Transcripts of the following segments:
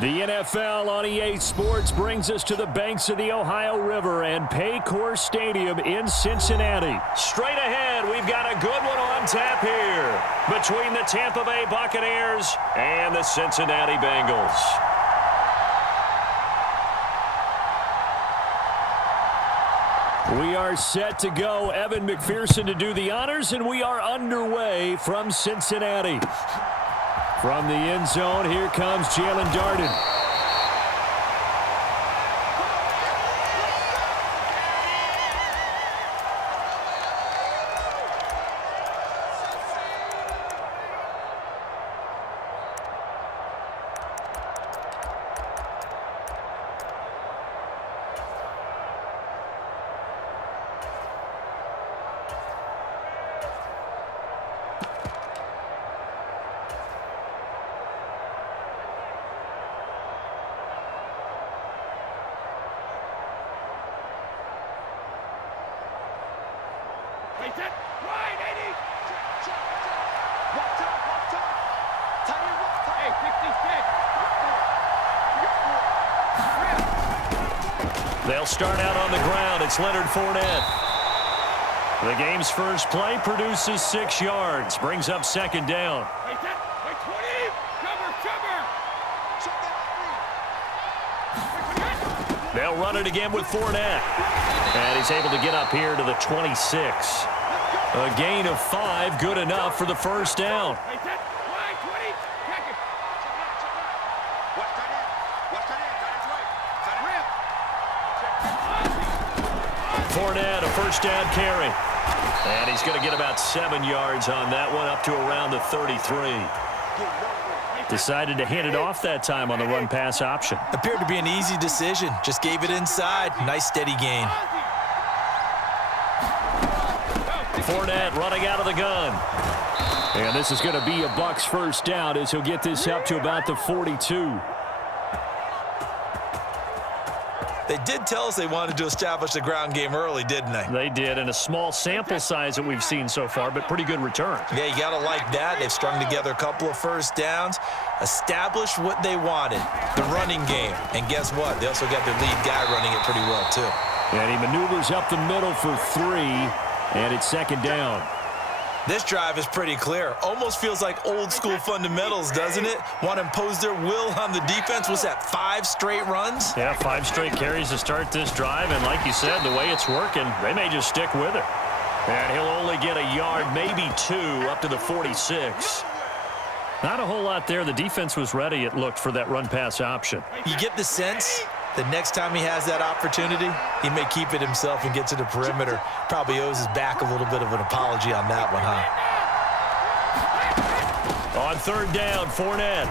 The NFL on EA Sports brings us to the banks of the Ohio River and Paycor Stadium in Cincinnati. Straight ahead, we've got a good one on tap here between the Tampa Bay Buccaneers and the Cincinnati Bengals. We are set to go. Evan McPherson to do the honors, and we are underway from Cincinnati. From the end zone, here comes Jalen Darden. They'll start out on the ground. It's Leonard Fournette. The game's first play produces 6 yards. Brings up second down. They'll run it again with Fournette. And he's able to get up here to the 26. A gain of 5, good enough for the first down. Fournette, a first down carry. And he's going to get about 7 yards on that one, up to around the 33. Decided to hand it off that time on the run-pass option. Appeared to be an easy decision. Just gave it inside. Nice steady gain. Fournette running out of the gun. And this is going to be a Bucs first down as he'll get this up to about the 42. They did tell us they wanted to establish the ground game early, didn't they? They did, and a small sample size that we've seen so far, but pretty good return. Yeah, you got to like that. They've strung together a couple of first downs, established what they wanted, the running game. And guess what? They also got their lead guy running it pretty well, too. And he maneuvers up the middle for 3, and it's second down. This drive is pretty clear. Almost feels like old-school fundamentals, doesn't it? Want to impose their will on the defense. Was that 5 straight runs? Yeah, 5 straight carries to start this drive. And like you said, the way it's working, they may just stick with it. And he'll only get a yard, maybe 2, up to the 46. Not a whole lot there. The defense was ready, it looked, for that run-pass option. You get the sense the next time he has that opportunity, he may keep it himself and get to the perimeter. Probably owes his back a little bit of an apology on that one, huh? On third down, Fournette.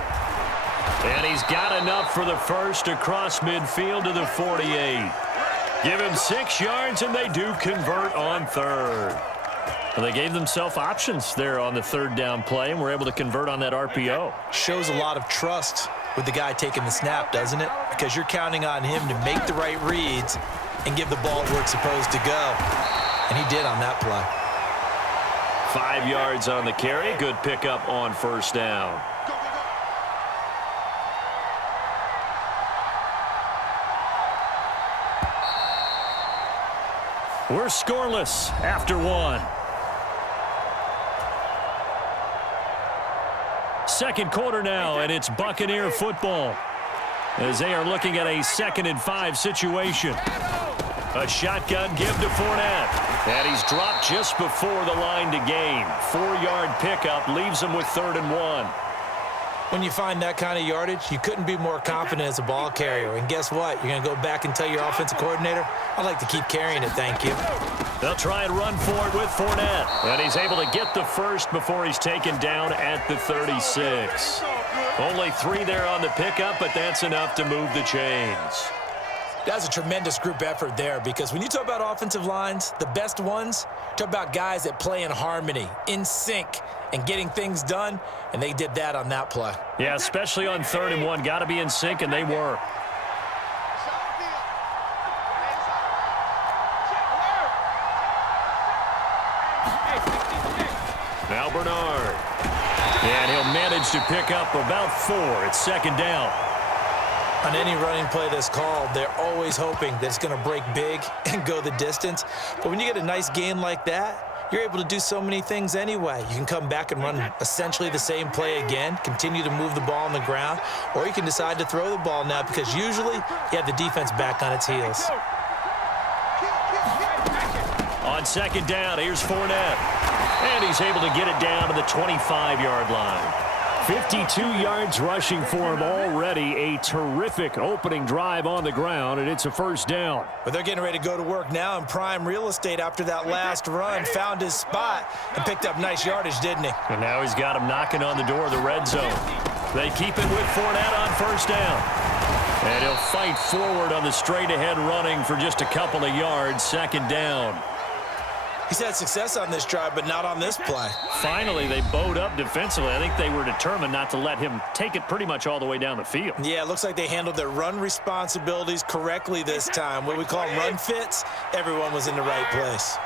And he's got enough for the first across midfield to the 48. Give him 6 yards, and they do convert on third. Well, they gave themselves options there on the third down play, and were able to convert on that RPO. Shows a lot of trust with the guy taking the snap, doesn't it? Because you're counting on him to make the right reads and give the ball where it's supposed to go. And he did on that play. 5 yards on the carry. Good pickup on first down. We're scoreless after 1. Second quarter now, and it's Buccaneer football as they are looking at a 2nd and 5 situation. A shotgun give to Fournette, and he's dropped just before the line to gain. 4-yard pickup leaves him with 3rd and 1. When you find that kind of yardage, you couldn't be more confident as a ball carrier. And guess what? You're going to go back and tell your offensive coordinator, I'd like to keep carrying it, thank you. They'll try and run for it with Fournette. And he's able to get the first before he's taken down at the 36. Only 3 there on the pickup, but that's enough to move the chains. That's a tremendous group effort there, because when you talk about offensive lines, the best ones, talk about guys that play in harmony, in sync, and getting things done, and they did that on that play. Yeah, especially on 3rd and 1. Got to be in sync, and they were. Now Bernard. And he'll manage to pick up about 4. It's second down. On any running play that's called, they're always hoping that it's going to break big and go the distance. But when you get a nice gain like that, you're able to do so many things anyway. You can come back and run essentially the same play again, continue to move the ball on the ground, or you can decide to throw the ball now because usually you have the defense back on its heels. On second down, here's Fournette. And he's able to get it down to the 25-yard line. 52 yards rushing for him already. A terrific opening drive on the ground, and it's a first down. But they're getting ready to go to work now in prime real estate after that last run. Found his spot and picked up nice yardage, didn't he? And now he's got him knocking on the door of the red zone. They keep it with Fournette on first down. And he'll fight forward on the straight-ahead running for just a couple of yards. Second down. He's had success on this drive, but not on this play. Finally, they bowed up defensively. I think they were determined not to let him take it pretty much all the way down the field. Yeah, it looks like they handled their run responsibilities correctly this time. What we call them run fits, everyone was in the right place.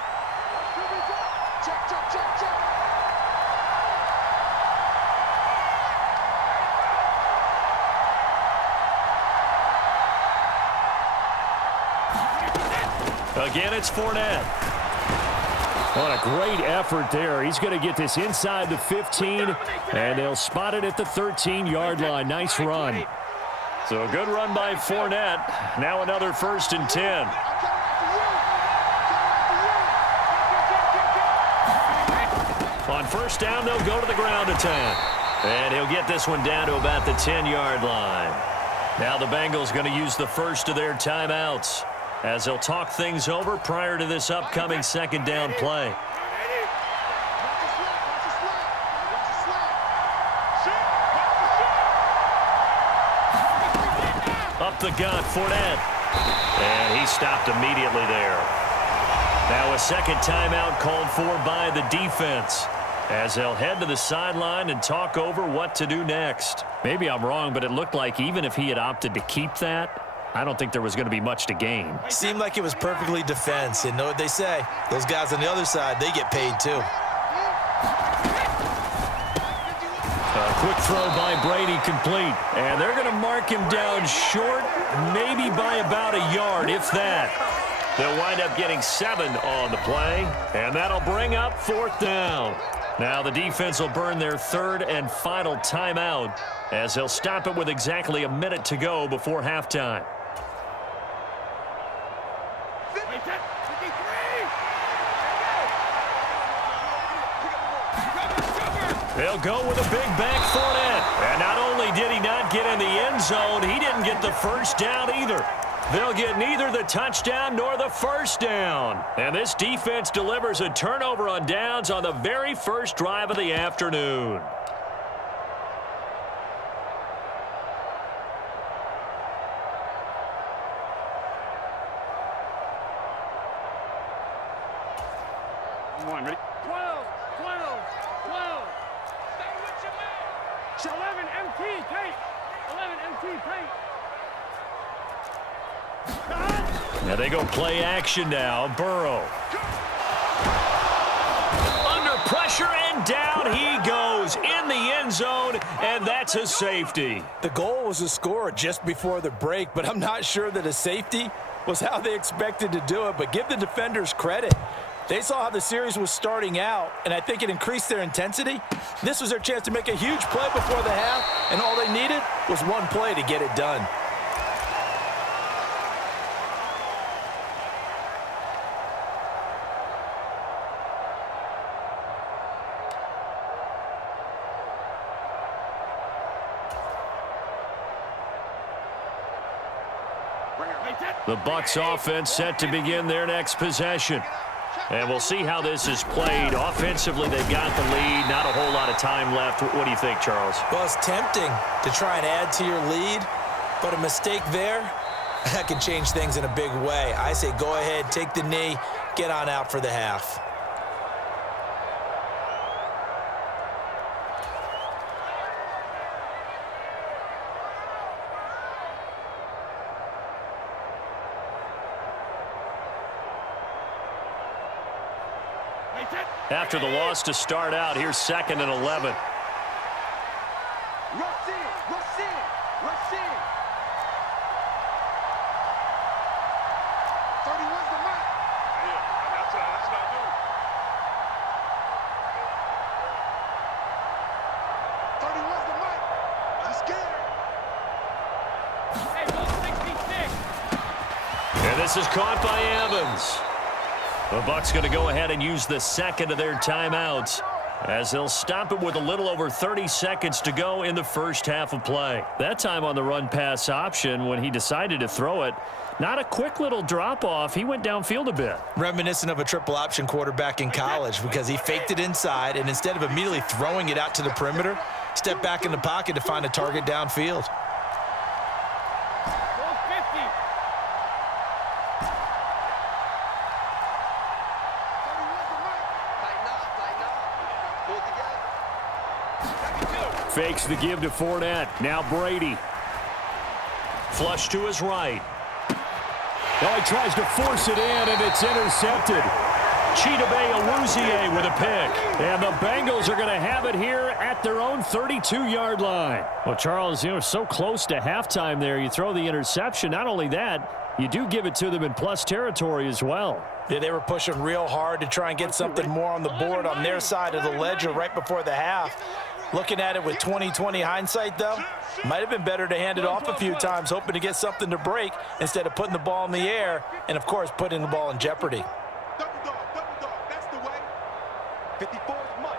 Again, it's Fournette. What a great effort there. He's going to get this inside the 15, and they'll spot it at the 13-yard line. Nice run. So a good run by Fournette. Now another 1st and 10. On first down, they'll go to the ground attack. And he'll get this one down to about the 10-yard line. Now the Bengals going to use the first of their timeouts as they'll talk things over prior to this upcoming second down play. Up the gut, Fournette. And he stopped immediately there. Now a second timeout called for by the defense as they'll head to the sideline and talk over what to do next. Maybe I'm wrong, but it looked like even if he had opted to keep that, I don't think there was going to be much to gain. Seemed like it was perfectly defense. And know what they say? Those guys on the other side, they get paid too. A quick throw by Brady complete. And they're going to mark him down short, maybe by about a yard, if that. They'll wind up getting 7 on the play. And that'll bring up 4th down. Now the defense will burn their 3rd and final timeout as they'll stop it with exactly a minute to go before halftime. They'll go with a big back Fournette. And not only did he not get in the end zone, he didn't get the first down either. They'll get neither the touchdown nor the first down. And this defense delivers a turnover on downs on the very first drive of the afternoon. Come on, ready? 12, 12, 12. Stay with your man. 11 MT, tape. 11 MT, tape. Now they go play action now. Burrow. Under pressure and down he goes in the end zone, and that's a safety. The goal was to score just before the break, but I'm not sure that a safety was how they expected to do it. But give the defenders credit. They saw how the series was starting out, and I think it increased their intensity. This was their chance to make a huge play before the half, and all they needed was one play to get it done. The Bucs offense set to begin their next possession. And we'll see how this is played. Offensively, they've got the lead. Not a whole lot of time left. What do you think, Charles? Well, it's tempting to try and add to your lead, but a mistake there, that can change things in a big way. I say go ahead, take the knee, get on out for the half. After the loss to start out, here's 2nd and 11. This is caught by Evans. The Bucs going to go ahead and use the second of their timeouts as they'll stop it with a little over 30 seconds to go in the first half of play. That time on the run-pass option when he decided to throw it, not a quick little drop-off. He went downfield a bit. Reminiscent of a triple option quarterback in college because he faked it inside, and instead of immediately throwing it out to the perimeter, stepped back in the pocket to find a target downfield. Fakes the give to Fournette. Now Brady. Flush to his right. Oh, he tries to force it in, and it's intercepted. Chidobe Awuzie with a pick. And the Bengals are going to have it here at their own 32-yard line. Well, Charles, so close to halftime there. You throw the interception. Not only that, you do give it to them in plus territory as well. Yeah, they were pushing real hard to try and get something more on the board on their side of the ledger right before the half. Looking at it with 20/20 hindsight, though, might have been better to hand it off a few times, hoping to get something to break instead of putting the ball in the air and, of course, putting the ball in jeopardy. Double dog, that's the way. 54's Mike.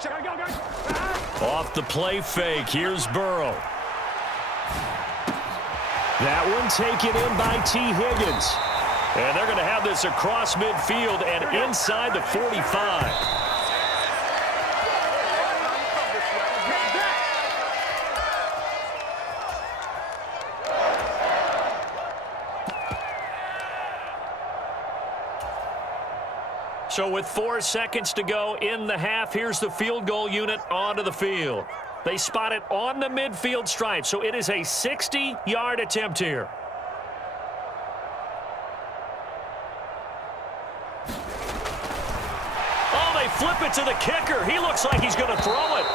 Check. Off the play fake, here's Burrow. That one taken in by T. Higgins. And they're going to have this across midfield and inside the 45. So with 4 seconds to go in the half, here's the field goal unit onto the field. They spot it on the midfield stripe, so it is a 60-yard attempt here. Oh, they flip it to the kicker. He looks like he's going to throw it.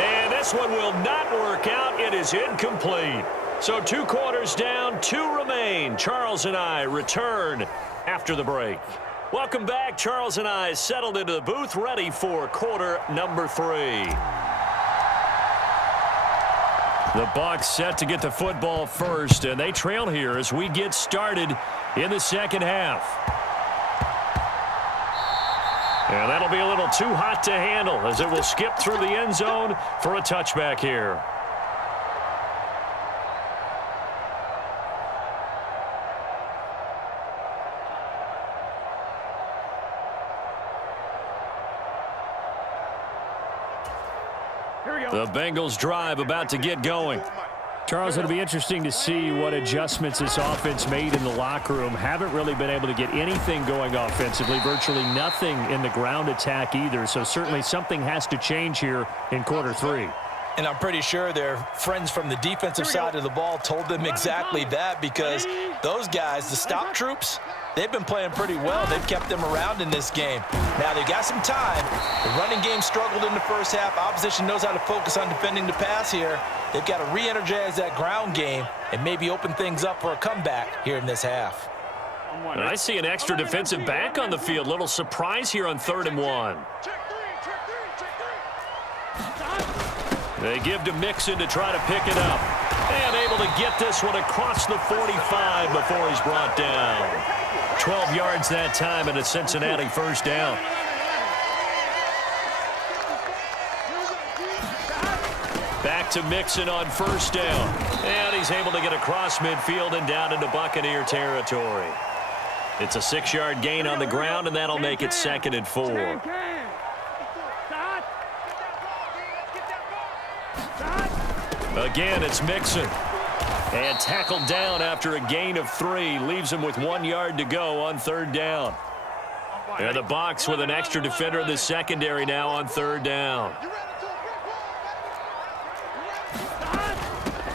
And this one will not work out. It is incomplete. So 2 quarters down, 2 remain. Charles and I return after the break. Welcome back. Charles and I settled into the booth, ready for quarter number 3. The Bucs set to get the football first, and they trail here as we get started in the second half. And that'll be a little too hot to handle as it will skip through the end zone for a touchback here. The Bengals drive about to get going. Charles, it'll be interesting to see what adjustments this offense made in the locker room. Haven't really been able to get anything going offensively, virtually nothing in the ground attack either. So certainly something has to change here in quarter 3. And I'm pretty sure their friends from the defensive side of the ball told them exactly that, because those guys, the stop troops, they've been playing pretty well. They've kept them around in this game. Now, they've got some time. The running game struggled in the first half. Opposition knows how to focus on defending the pass here. They've got to re-energize that ground game and maybe open things up for a comeback here in this half. And I see an extra defensive back on the field. Little surprise here on 3rd and 1. They give to Mixon to try to pick it up. And able to get this one across the 45 before he's brought down. 12 yards that time and a Cincinnati first down. Back to Mixon on first down. And he's able to get across midfield and down into Buccaneer territory. It's a 6-yard gain on the ground, and that'll make it 2nd and 4. Again, it's Mixon. And tackled down after a gain of 3. Leaves him with 1 yard to go on 3rd down. And the Bucs with an extra defender in the secondary now on 3rd down.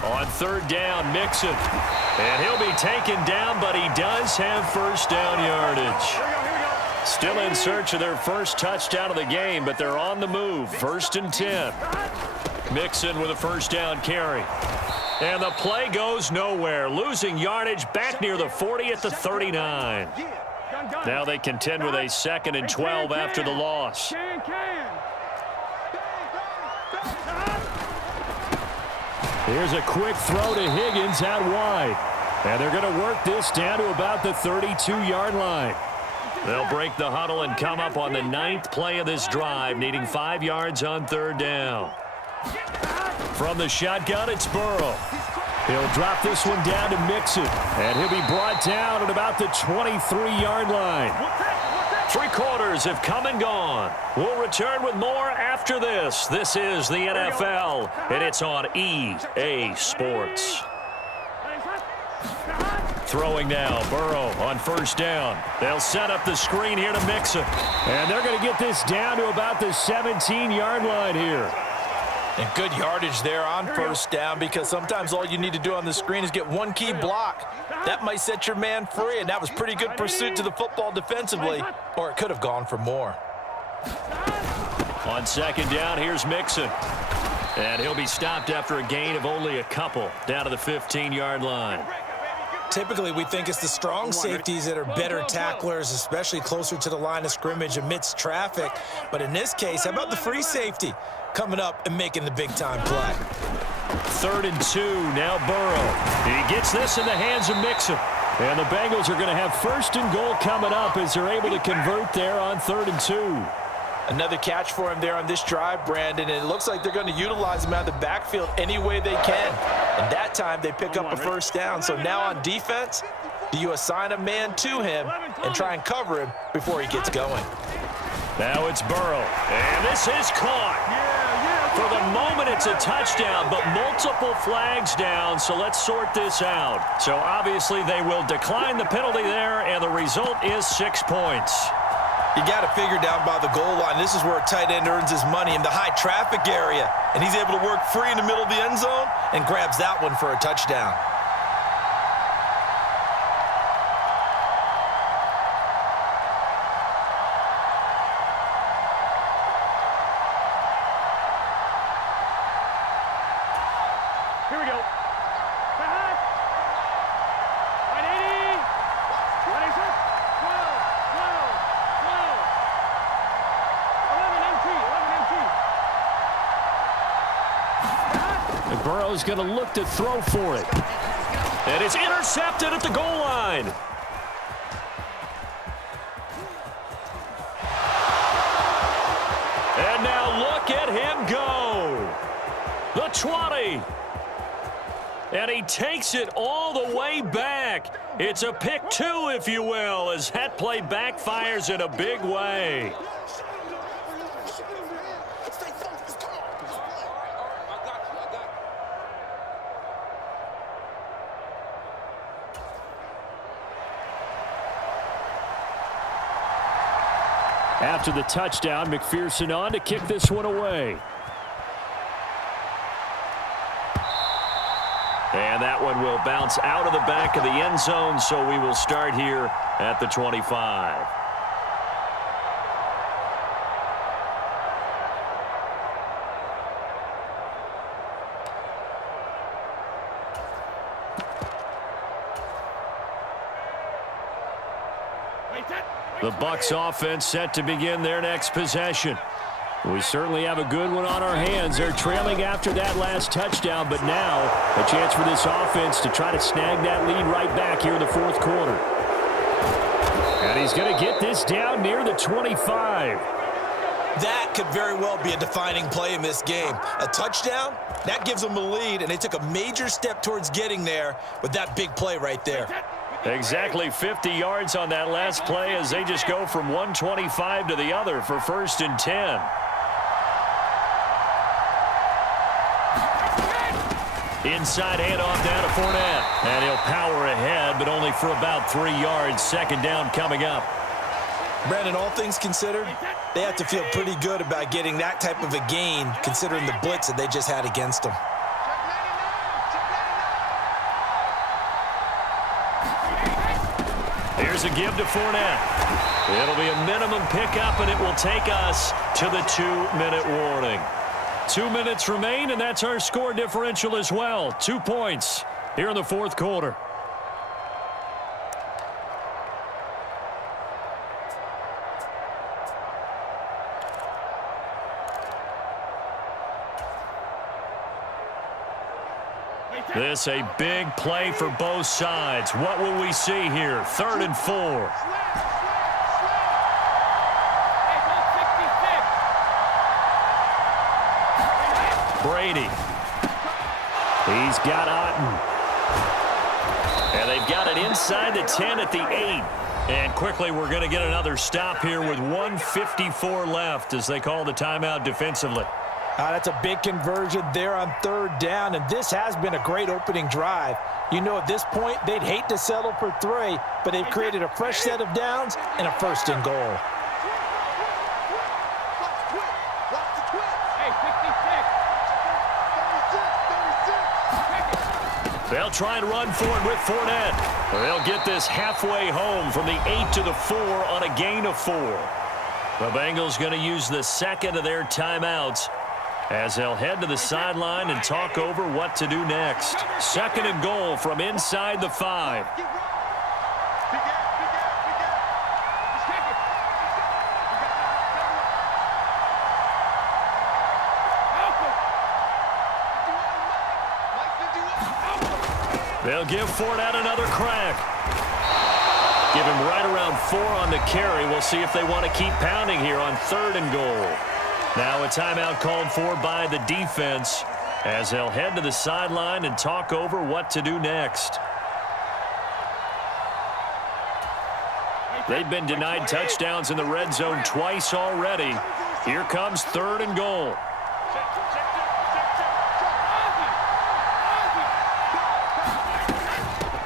On 3rd down, Mixon. And he'll be taken down, but he does have first down yardage. Still in search of their first touchdown of the game, but they're on the move. 1st and 10. Mixon with a first down carry. And the play goes nowhere. Losing yardage back near the 40 at the 39. Now they contend with a 2nd and 12 after the loss. Here's a quick throw to Higgins out wide. And they're going to work this down to about the 32-yard line. They'll break the huddle and come up on the 9th play of this drive, needing 5 yards on 3rd down. From the shotgun, it's Burrow. He'll drop this one down to Mixon, and he'll be brought down at about the 23-yard line. 3 quarters have come and gone. We'll return with more after this. This is the NFL, and it's on EA Sports. Throwing now, Burrow on 1st down. They'll set up the screen here to Mixon. And they're going to get this down to about the 17-yard line here. And good yardage there on 1st down, because sometimes all you need to do on the screen is get one key block. That might set your man free, and that was pretty good pursuit to the football defensively, or it could have gone for more. On 2nd down, here's Mixon. And he'll be stopped after a gain of only a couple, down to the 15-yard line. Typically, we think it's the strong safeties that are better tacklers, especially closer to the line of scrimmage amidst traffic. But in this case, how about the free safety coming up and making the big-time play? 3rd and 2, now Burrow. He gets this in the hands of Mixon. And the Bengals are going to have 1st and goal coming up as they're able to convert there on 3rd and 2. Another catch for him there on this drive, Brandon, and it looks like they're going to utilize him out of the backfield any way they can. And that time, they pick up a 1st down. So now on defense, do you assign a man to him and try and cover him before he gets going? Now it's Burrow, and this is caught. For the moment, it's a touchdown, but multiple flags down, so let's sort this out. So obviously, they will decline the penalty there, and the result is 6 points. You got to figure down by the goal line. This is where a tight end earns his money, in the high traffic area. And he's able to work free in the middle of the end zone and grabs that one for a touchdown. Here we go. Back. 180. 26. 12. 11 MT. 11 MT. And Burrow's going to look to throw for it. And it's intercepted at the goal line. And now look at him go. The 20. And he takes it all the way back. It's a pick 2, if you will, as that play backfires in a big way. After the touchdown, McPherson on to kick this one away. And that one will bounce out of the back of the end zone, so we will start here at the 25. The Bucs offense set to begin their next possession. We certainly have a good one on our hands. They're trailing after that last touchdown, but now a chance for this offense to try to snag that lead right back here in the 4th quarter. And he's going to get this down near the 25. That could very well be a defining play in this game. A touchdown, that gives them a lead, and they took a major step towards getting there with that big play right there. Exactly 50 yards on that last play as they just go from 125 to the other for 1st and 10. Inside handoff down to Fournette. And he'll power ahead, but only for about 3 yards. 2nd down coming up. Brandon, all things considered, they have to feel pretty good about getting that type of a gain, considering the blitz that they just had against them. Here's a give to Fournette. It'll be a minimum pickup, and it will take us to the 2-minute warning. 2 minutes remain, and that's our score differential as well. 2 points here in the 4th quarter. This a big play for both sides. What will we see here? 3rd and 4. Brady. He's got Otten. And they've got it inside the 10 at the 8. And quickly we're going to get another stop here with 1:54 left as they call the timeout defensively. That's a big conversion there on 3rd down, and this has been a great opening drive. You know, at this point, they'd hate to settle for 3, but they've created a fresh set of downs and a 1st and goal. They'll try and run for it with Fournette. They'll get this halfway home from the 8 to the 4 on a gain of 4. The Bengals going to use the 2nd of their timeouts as they'll head to the sideline and talk over what to do next. 2nd and goal from inside the 5. They'll give Fournette another crack. Give him right around 4 on the carry. We'll see if they want to keep pounding here on 3rd and goal. Now a timeout called for by the defense as they'll head to the sideline and talk over what to do next. They've been denied touchdowns in the red zone twice already. Here comes 3rd and goal.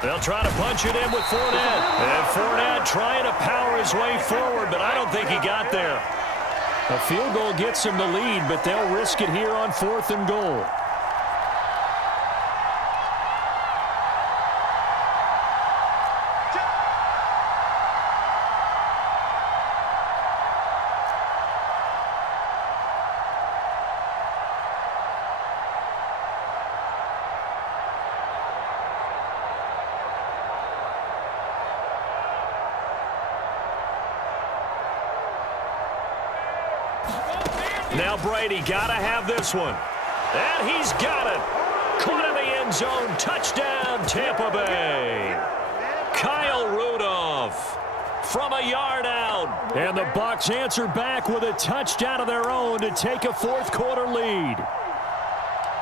They'll try to punch it in with Fournette. And Fournette trying to power his way forward, but I don't think he got there. A field goal gets him the lead, but they'll risk it here on 4th and goal. Now Brady got to have this one. And he's got it. Caught in the end zone. Touchdown, Tampa Bay. Kyle Rudolph from a yard out. And the Bucs answer back with a touchdown of their own to take a 4th quarter lead.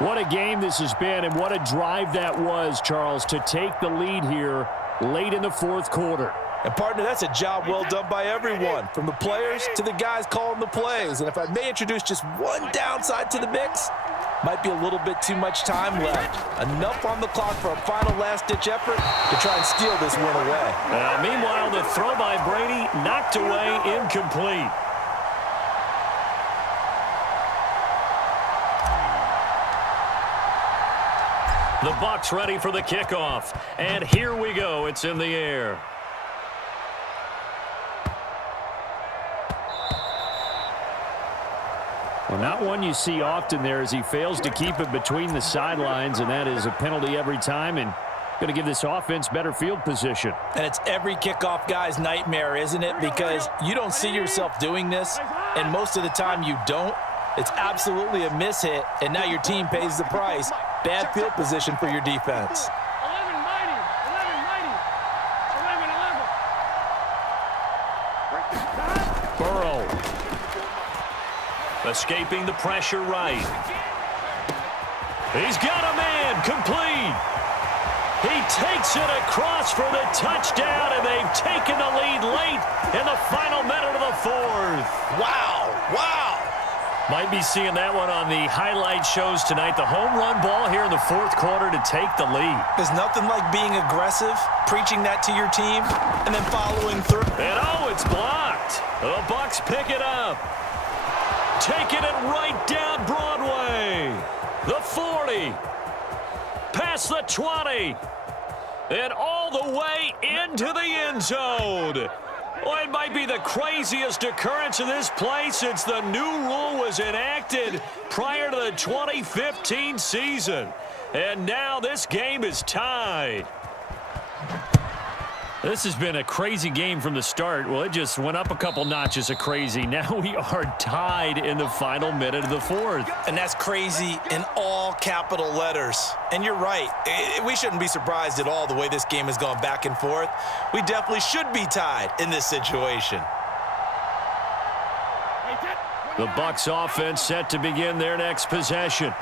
What a game this has been, and what a drive that was, Charles, to take the lead here late in the 4th quarter. And, partner, that's a job well done by everyone, from the players to the guys calling the plays. And if I may introduce just one downside to the mix, might be a little bit too much time left. Enough on the clock for a final last-ditch effort to try and steal this win away. Meanwhile, the throw by Brady knocked away, incomplete. The Bucs ready for the kickoff. And here we go. It's in the air. Well, not one you see often there as he fails to keep it between the sidelines, and that is a penalty every time and going to give this offense better field position. And it's every kickoff guy's nightmare, isn't it? Because you don't see yourself doing this, and most of the time you don't. It's absolutely a mishit, and now your team pays the price. Bad field position for your defense. 11 mighty, 11 mighty, 11. Burrow. Escaping the pressure right. He's got a man, complete. He takes it across for the touchdown, and they've taken the lead late in the final minute of the 4th. Wow, wow. Might be seeing that one on the highlight shows tonight. The home run ball here in the 4th quarter to take the lead. There's nothing like being aggressive, preaching that to your team, and then following through. And it's blocked. The Bucs pick it up. Taking it right down Broadway. The 40. Past the 20. And all the way into the end zone. Well, it might be the craziest occurrence of this play since the new rule was enacted prior to the 2015 season. And now this game is tied. This has been a crazy game from the start. Well, it just went up a couple notches of crazy. Now we are tied in the final minute of the fourth. And that's crazy in all capital letters. And you're right. We shouldn't be surprised at all the way this game has gone back and forth. We definitely should be tied in this situation. The Bucs offense set to begin their next possession.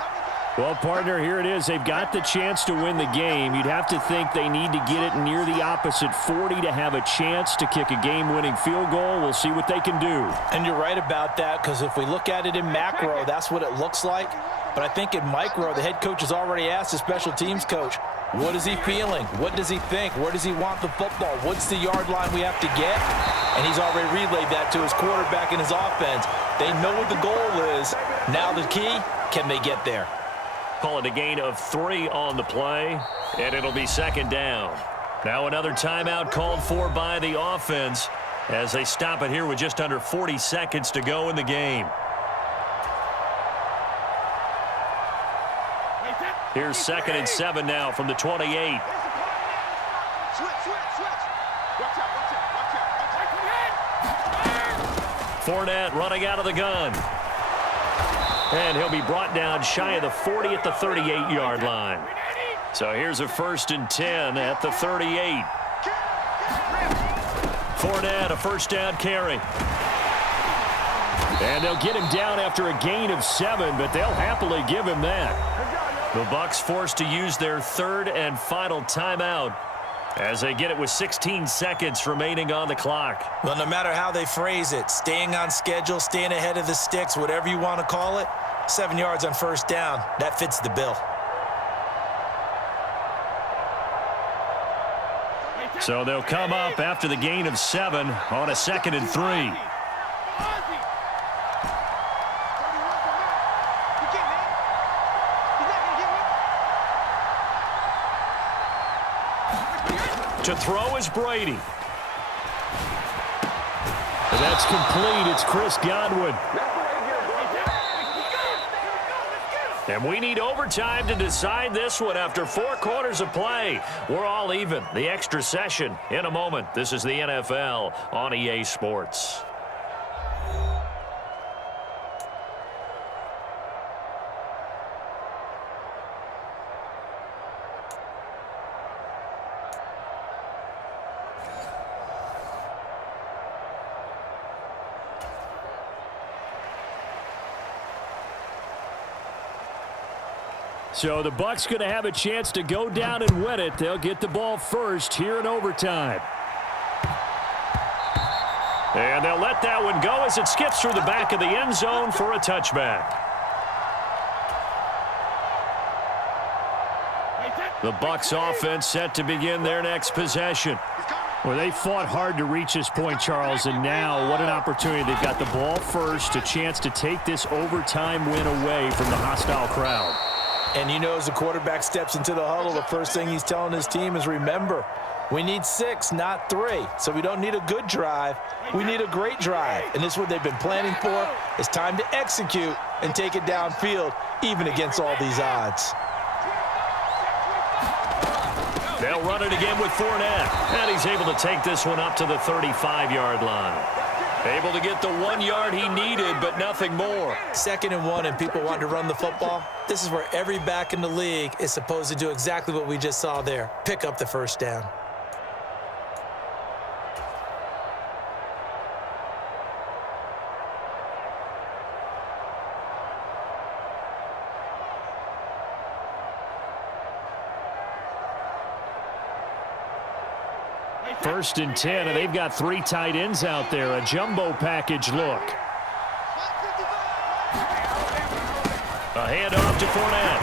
Well, partner, here it is. They've got the chance to win the game. You'd have to think they need to get it near the opposite 40 to have a chance to kick a game-winning field goal. We'll see what they can do. And you're right about that, because if we look at it in macro, that's what it looks like. But I think in micro, the head coach has already asked the special teams coach, what is he feeling? What does he think? Where does he want the football? What's the yard line we have to get? And he's already relayed that to his quarterback and his offense. They know what the goal is. Now the key, can they get there? Call it a gain of 3 on the play, and it'll be second down. Now another timeout called for by the offense as they stop it here with just under 40 seconds to go in the game. Here's 2nd and 7 now from the 28. Switch. Watch out. Fournette running out of the gun. And he'll be brought down shy of the 40 at the 38-yard line. So here's a 1st and 10 at the 38. Fournette, a first down carry. And they'll get him down after a gain of 7, but they'll happily give him that. The Bucs forced to use their 3rd and final timeout as they get it with 16 seconds remaining on the clock. Well, no matter how they phrase it, staying on schedule, staying ahead of the sticks, whatever you want to call it, 7 yards on first down, that fits the bill. So they'll come up after the gain of 7 on a 2nd and 3. To throw is Brady. And that's complete. It's Chris Godwin. And we need overtime to decide this one after 4 quarters of play. We're all even. The extra session in a moment. This is the NFL on EA Sports. So the Bucs going to have a chance to go down and win it. They'll get the ball first here in overtime. And they'll let that one go as it skips through the back of the end zone for a touchback. The Bucs offense set to begin their next possession. Well, they fought hard to reach this point, Charles, and now what an opportunity. They've got the ball first, a chance to take this overtime win away from the hostile crowd. And you know, as the quarterback steps into the huddle, the first thing he's telling his team is, remember, we need 6, not 3. So we don't need a good drive. We need a great drive. And this is what they've been planning for. It's time to execute and take it downfield, even against all these odds. They'll run it again with Fournette. And he's able to take this one up to the 35-yard line. Able to get the 1 yard he needed, but nothing more. 2nd and 1, and people want to run the football. This is where every back in the league is supposed to do exactly what we just saw there. Pick up the first down. First and 10, and they've got 3 tight ends out there. A jumbo package look. A handoff to Fournette.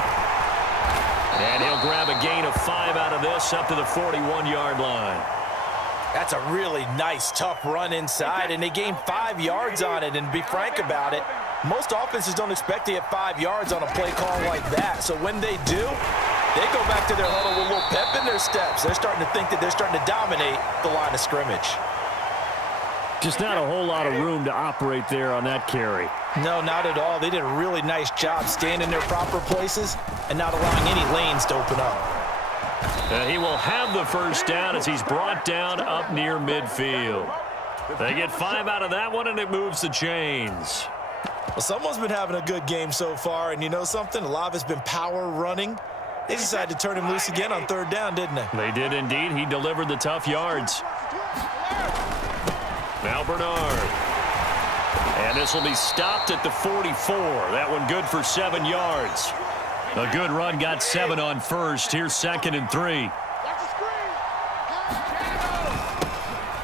And he'll grab a gain of 5 out of this up to the 41-yard line. That's a really nice, tough run inside, and they gained 5 yards on it. And to be frank about it, most offenses don't expect to get 5 yards on a play call like that. So when they do, they go back to their huddle with a little pep in their steps. They're starting to think that they're starting to dominate the line of scrimmage. Just not a whole lot of room to operate there on that carry. No, not at all. They did a really nice job staying in their proper places and not allowing any lanes to open up. He will have the first down as he's brought down up near midfield. They get 5 out of that one, and it moves the chains. Well, someone's been having a good game so far, and you know something? A lot of it's been power running. They decided to turn him loose again on 3rd down, didn't they? They did indeed. He delivered the tough yards. Now Bernard. And this will be stopped at the 44. That one good for 7 yards. A good run got 7 on first. Here's 2nd and 3.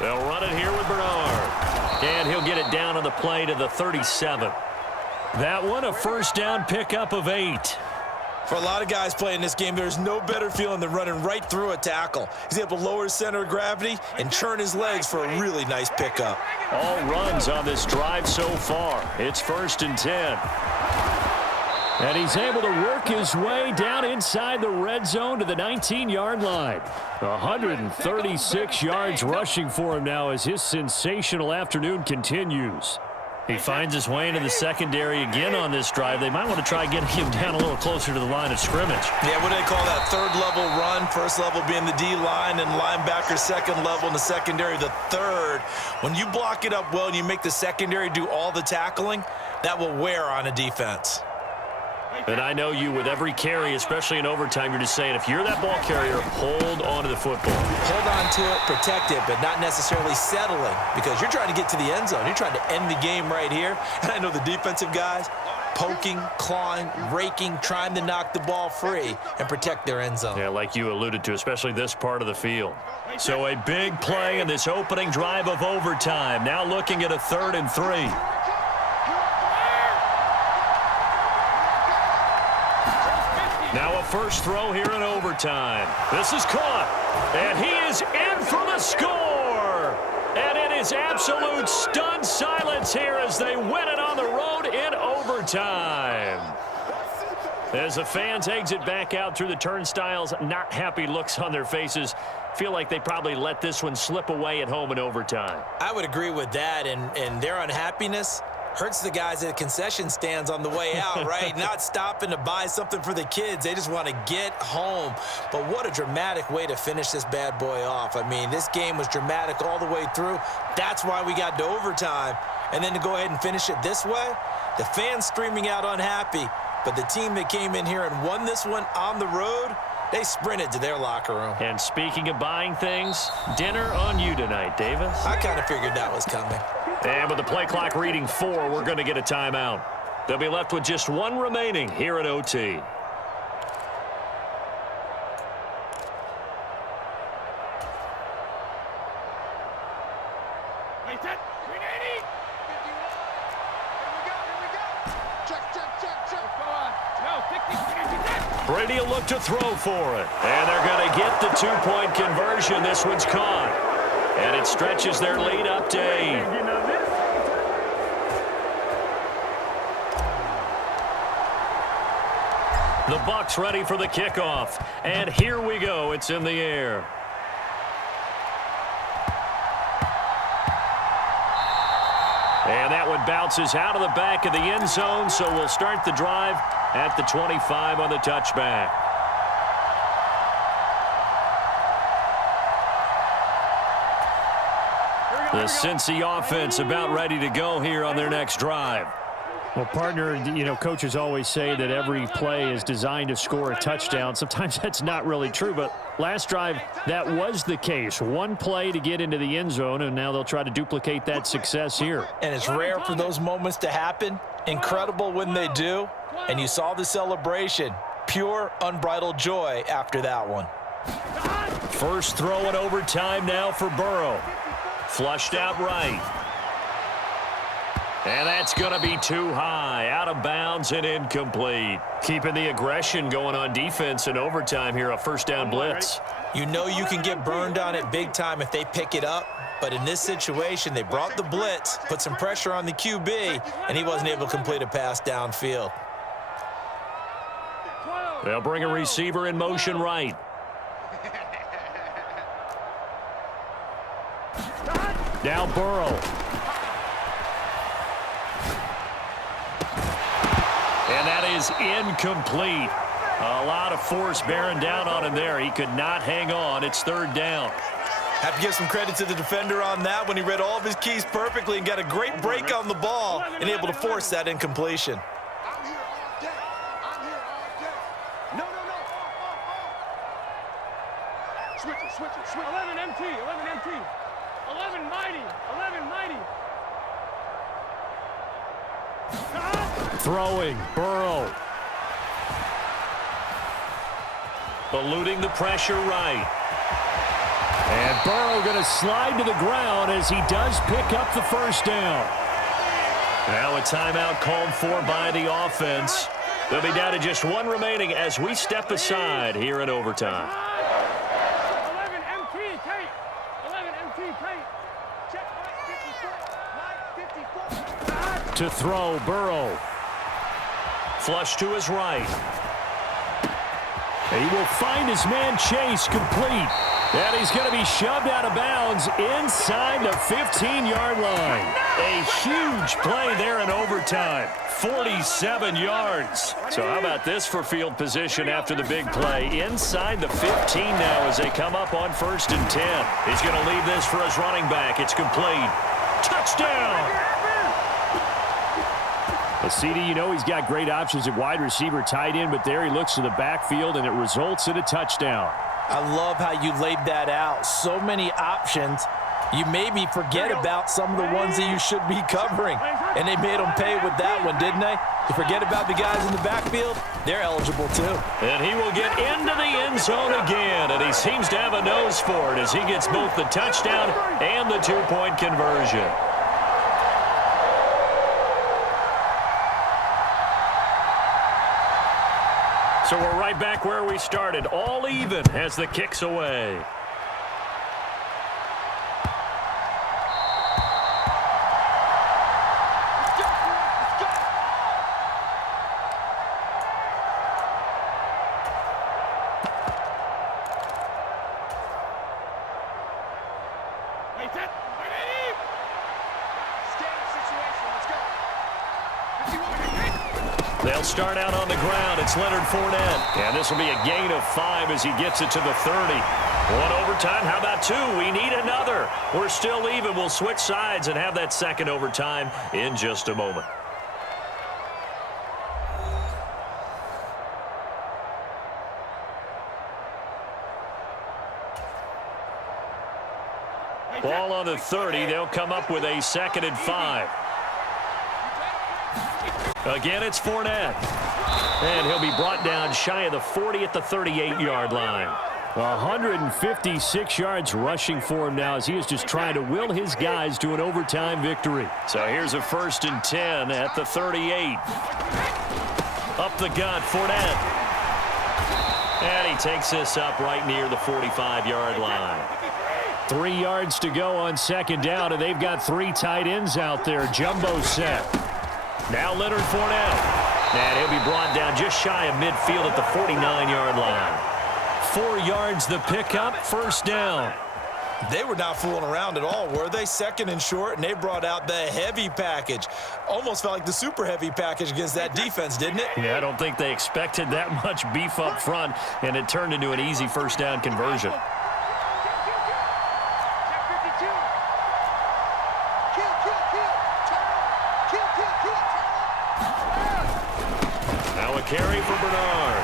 They'll run it here with Bernard. And he'll get it down on the play to the 37. That one a first down pickup of 8. For a lot of guys playing this game, there's no better feeling than running right through a tackle. He's able to lower his center of gravity and churn his legs for a really nice pickup. All runs on this drive so far. It's 1st and 10. And he's able to work his way down inside the red zone to the 19-yard line. 136 yards rushing for him now as his sensational afternoon continues. He finds his way into the secondary again on this drive. They might want to try getting him down a little closer to the line of scrimmage. Yeah, what do they call that? 3rd level run. 1st level being the D-line and linebacker. 2nd level in the secondary, the 3rd. When you block it up well and you make the secondary do all the tackling, that will wear on a defense. And I know you, with every carry, especially in overtime, you're just saying, if you're that ball carrier, hold on to the football. Hold on to it, protect it, but not necessarily settling, because you're trying to get to the end zone. You're trying to end the game right here. And I know the defensive guys poking, clawing, raking, trying to knock the ball free and protect their end zone. Yeah, like you alluded to, especially this part of the field. So a big play in this opening drive of overtime. Now looking at a 3rd and 3. Now a first throw here in overtime. This is caught, and he is in for the score. And it is absolute stunned silence here as they win it on the road in overtime. As the fans exit back out through the turnstiles, not happy looks on their faces. Feel like they probably let this one slip away at home in overtime. I would agree with that, and their unhappiness hurts the guys at the concession stands on the way out, right? Not stopping to buy something for the kids. They just want to get home. But what a dramatic way to finish this bad boy off. I mean, this game was dramatic all the way through. That's why we got to overtime. And then to go ahead and finish it this way, the fans streaming out unhappy. But the team that came in here and won this one on the road, they sprinted to their locker room. And speaking of buying things, dinner on you tonight, Davis. I kind of figured that was coming. And with the play clock reading 4, we're going to get a timeout. They'll be left with just 1 remaining here at OT. Brady will look to throw for it. And they're going to get the 2-point conversion. This one's caught. And it stretches their lead up to 8. The Bucs ready for the kickoff. And here we go. It's in the air. And that one bounces out of the back of the end zone, so we'll start the drive at the 25 on the touchback. The Cincy offense about ready to go here on their next drive. Well, partner, you know, coaches always say that every play is designed to score a touchdown. Sometimes that's not really true, but last drive, that was the case. 1 play to get into the end zone, and now they'll try to duplicate that success here. And it's rare for those moments to happen. Incredible when they do. And you saw the celebration. Pure, unbridled joy after that one. First throw in overtime now for Burrow. Flushed out right. And that's going to be too high. Out of bounds and incomplete. Keeping the aggression going on defense in overtime here. A first down blitz. You know you can get burned on it big time if they pick it up. But in this situation, they brought the blitz, put some pressure on the QB, and he wasn't able to complete a pass downfield. They'll bring a receiver in motion right. Now Burrow. And that is incomplete. A lot of force bearing down on him there. He could not hang on. It's third down. Have to give some credit to the defender on that when he read all of his keys perfectly and got a great break on the ball and able to force that incompletion. I'm here all day. I'm here all day. No. Switch it. 11 MT. 11 mighty. 11 mighty. Throwing, Burrow. Eluding the pressure right. And Burrow going to slide to the ground as he does pick up the first down. Now a timeout called for by the offense. They'll be down to just one remaining as we step aside here in overtime. 11 MT, Kate. 11 MT, Kate. Check Mike 54. To throw, Burrow. Flush to his right. He will find his man Chase complete. And he's going to be shoved out of bounds inside the 15-yard line. A huge play there in overtime. 47 yards. So how about this for field position after the big play? Inside the 15 now as they come up on 1st and 10. He's going to leave this for his running back. It's complete. Touchdown! CD, you know he's got great options at wide receiver, tight end, but there he looks to the backfield, and it results in a touchdown. I love how you laid that out. So many options. You maybe forget about some of the ones that you should be covering. And they made them pay with that one, didn't they? You forget about the guys in the backfield, they're eligible too. And he will get into the end zone again, and he seems to have a nose for it as he gets both the touchdown and the two-point conversion. So we're right back where we started, all even as the kick's away. They'll start out on the ground. It's Leonard Fournette. And this will be a gain of 5 as he gets it to the 30. One overtime. How about 2? We need another. We're still even. We'll switch sides and have that second overtime in just a moment. Ball on the 30. They'll come up with a 2nd and 5. Again, it's Fournette. And he'll be brought down shy of the 40 at the 38-yard line. 156 yards rushing for him now as he is just trying to will his guys to an overtime victory. So here's a 1st and 10 at the 38. Up the gut, Fournette. And he takes this up right near the 45-yard line. 3 yards to go on 2nd down, and they've got 3 tight ends out there. Jumbo set. Now Leonard Fournette. And he'll be brought down just shy of midfield at the 49-yard line. 4 yards the pickup, 1st down. They were not fooling around at all, were they? 2nd and short, and they brought out the heavy package. Almost felt like the super heavy package against that defense, didn't it? Yeah, I don't think they expected that much beef up front, and it turned into an easy 1st down conversion. Carry for Bernard.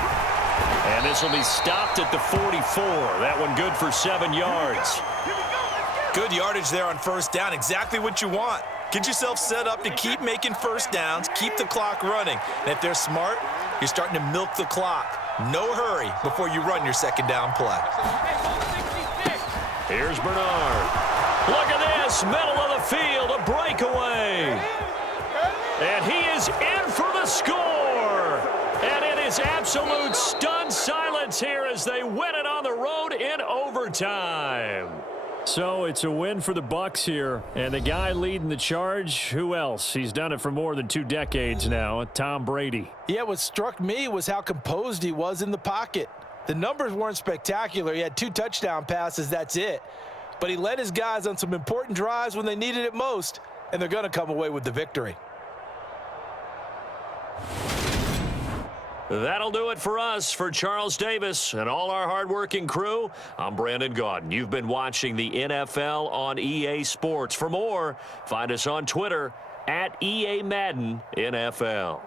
And this will be stopped at the 44. That one good for 7 yards. Good yardage there on 1st down. Exactly what you want. Get yourself set up to keep making 1st downs, keep the clock running. And if they're smart, you're starting to milk the clock. No hurry before you run your 2nd down play. Here's Bernard. Look at this, middle of the field, a breakaway. And he is in for the score. And it is absolute stunned silence here as they win it on the road in overtime. So it's a win for the Bucs here. And the guy leading the charge, who else? He's done it for more than 2 decades now, Tom Brady. Yeah, what struck me was how composed he was in the pocket. The numbers weren't spectacular. He had 2 touchdown passes, that's it. But he led his guys on some important drives when they needed it most, and they're going to come away with the victory. That'll do it for us. For Charles Davis and all our hardworking crew, I'm Brandon Gaudin. You've been watching the NFL on EA Sports. For more, find us on Twitter @EA Madden NFL.